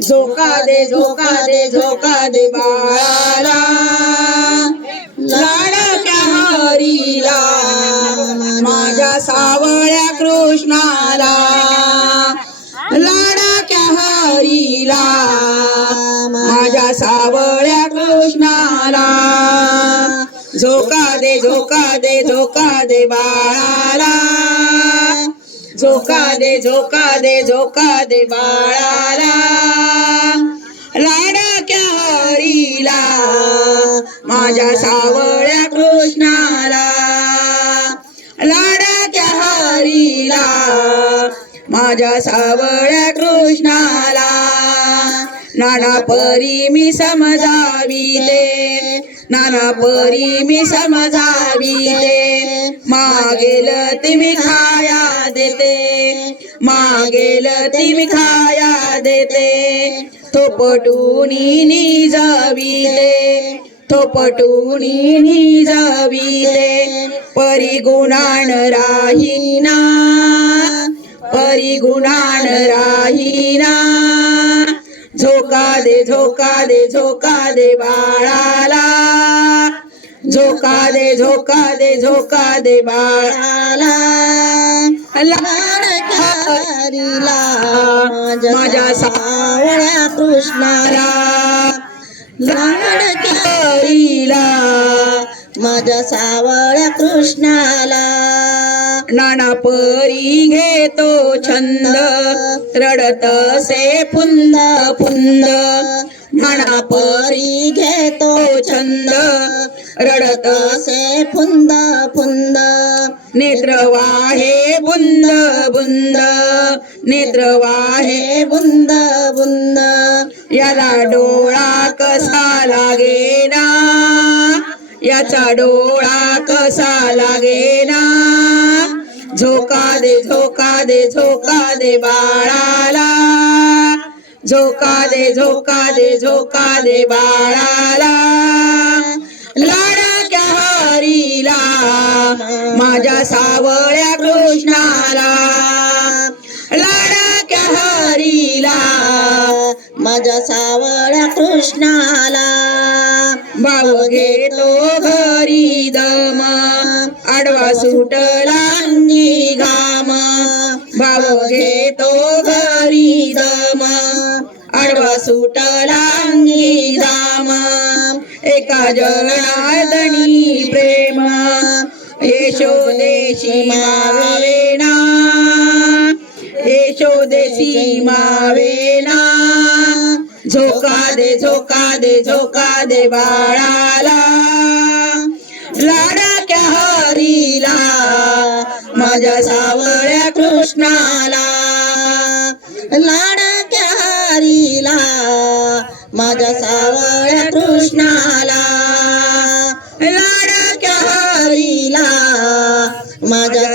झोका दे झोका दे झोका दे बाळाला. लाडक्या हरीला माझ्या सावळ्या कृष्णाला. लाडक्या हरीला माझ्या सावळ्या कृष्णाला. झोका दे झोका दे झोका दे बाळाला. झोका दे झोका दे झोका दे बाळाला. लाडक्या हरीला माझ्या सावळ्या कृष्णाला. लाडक्या हरीला माझ्या सावळ्या कृष्णाला. नाना परी मी समजाविले नाना परी मी समजाविले मागेल ती मी खाया देते मागेल ती मी खाया देते. थोपटूनी निजाविले थोपटूनी निजाविले परी गुणान राहीना परी गुणान राहीना. झोका दे झोका दे झोका दे बाळाला. झोका दे झोका दे झोका दे बाळाला. लाडकारीला माझ्या सावळ्या कृष्णाला. लाडकारीला माझ्या सावळ्या कृष्णाला. नाना परी घेतो छंद रडत से पुंद पुंद नाना परी घेतो छंद रडत असे फुंद फुंद. नेत्र वाहे बुंद बुंद. नेत्र वाहे बुंद बुंद. याला डोळा कसा लागेना? याचा डोळा कसा लागेना? झोका दे झोका दे झोका दे बाळाला. झोका दे झोका दे झोका दे बाळाला. लाडक्या हरीला माझ्या सावळ्या कृष्णाला. लाडक्या हरीला माझ्या सावळ्या कृष्णाला. भाव घेतो घरी दम. आडवा सुटला अंगी घाम. भाव घेतो घरी दम. आडवा सुटला अंगी घाम. एका जगणादणी प्रेम. यशोदेशी मावेना. यशोदेशी मावेना. झोका दे झोका दे झोका दे बाळाला. लाडक्या हरीला माझ्या सावळ्या कृष्णाला. लाडक्या हरीला माझ्या सावळ्या कृष्णाला. लाडक्या हरीला माझ्या